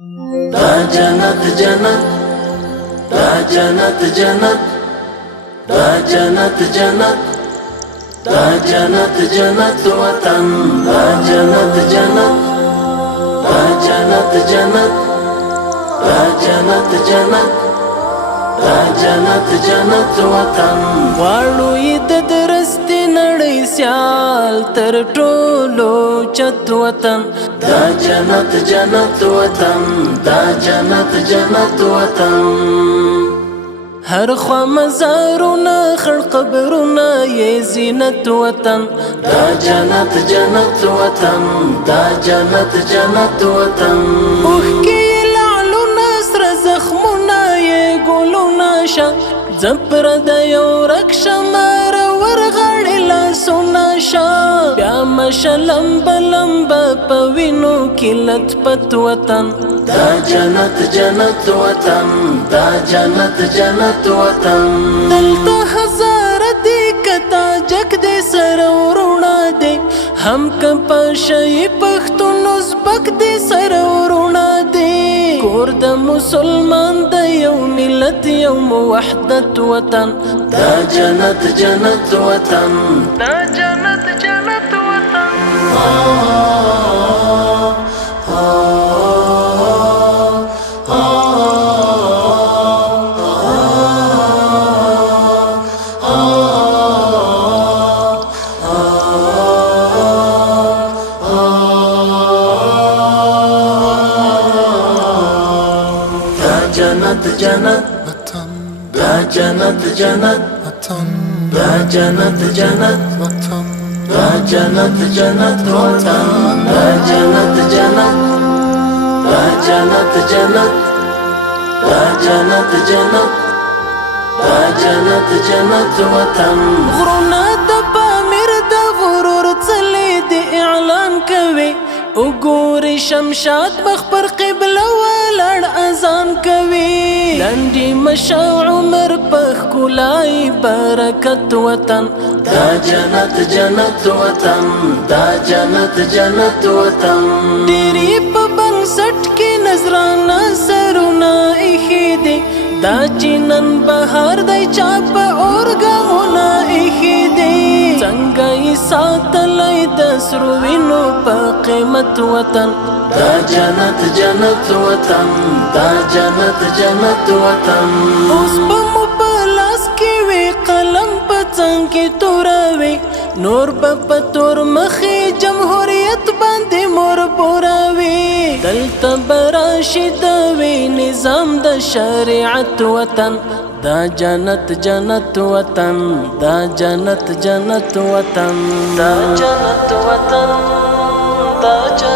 دا جنت جنت، دا جنت جنت، دا جنت جنت، دا جنت جنت وطن، دا جنت جنت، دا جنت جنت، دا جنت جنت، دا جنت جنت وطن. غواړو یې د درستې نړۍ سیال تر ټولو چت وطن، دا جنت جنت وطن، دا جنت جنت وطن. هر خوا مزارونه خړ قبرونه یې زینت وطن، دا جنت جنت وطن، دا جنت جنت وطن. اوښکې لعلونه سره زخمونه یې ګلونه شه، زپر د یو رکشه مار ورغاړې لاسونه شه. بیا مشه لمبه لمبه په وینو کې لطپت وطن، دا جنت جنت وطن، دا جنت جنت وطن. دلته هزاره دی کتا جګ دی سره ورونه دی، هم که په شی پښتون ازبک دی سره ورونه دی. کور د مسلمان د یو ملت یو وحدت وطن، دا جنت جنت وطن، دا جنت جنت وطن. جنت جنت وطن، دا جنت جنت وطن، دا جنت جنت وطن، دا جنت جنت وطن، دا جنت جنت، دا جنت جنت، دا جنت جنت، دا جنت جنت وطن. غرونه د پامیر د غرور څلې د اعلان کوي، وګوري شمشاد مخ پر قبله ولاړ اذان کوي. لنډي مشه عمر په ښکلای برکت وطن، دا جنت جنت وطن، دا جنت جنت وطن. ډېرې په بنسټ کې نظرانه سرونه ایښي دي، دا چې نن بهار دی چا په اورګامونه ایښي دي. څنګه یې ساتلی د سرو وینو په قیمت وطن، دا جنت جنت وطن، دا جنت جنت وطن. اوس به مو په لاس کې وي قلم په څنګ کې توروي، نور به په تور مخې جمهوریت باندې مور بوروي. دلته به راشي د وي نظام د شریعت وطن، دا جنت جنت وطن، دا جنت جنت وطن، دا جنت وطن، دا جنت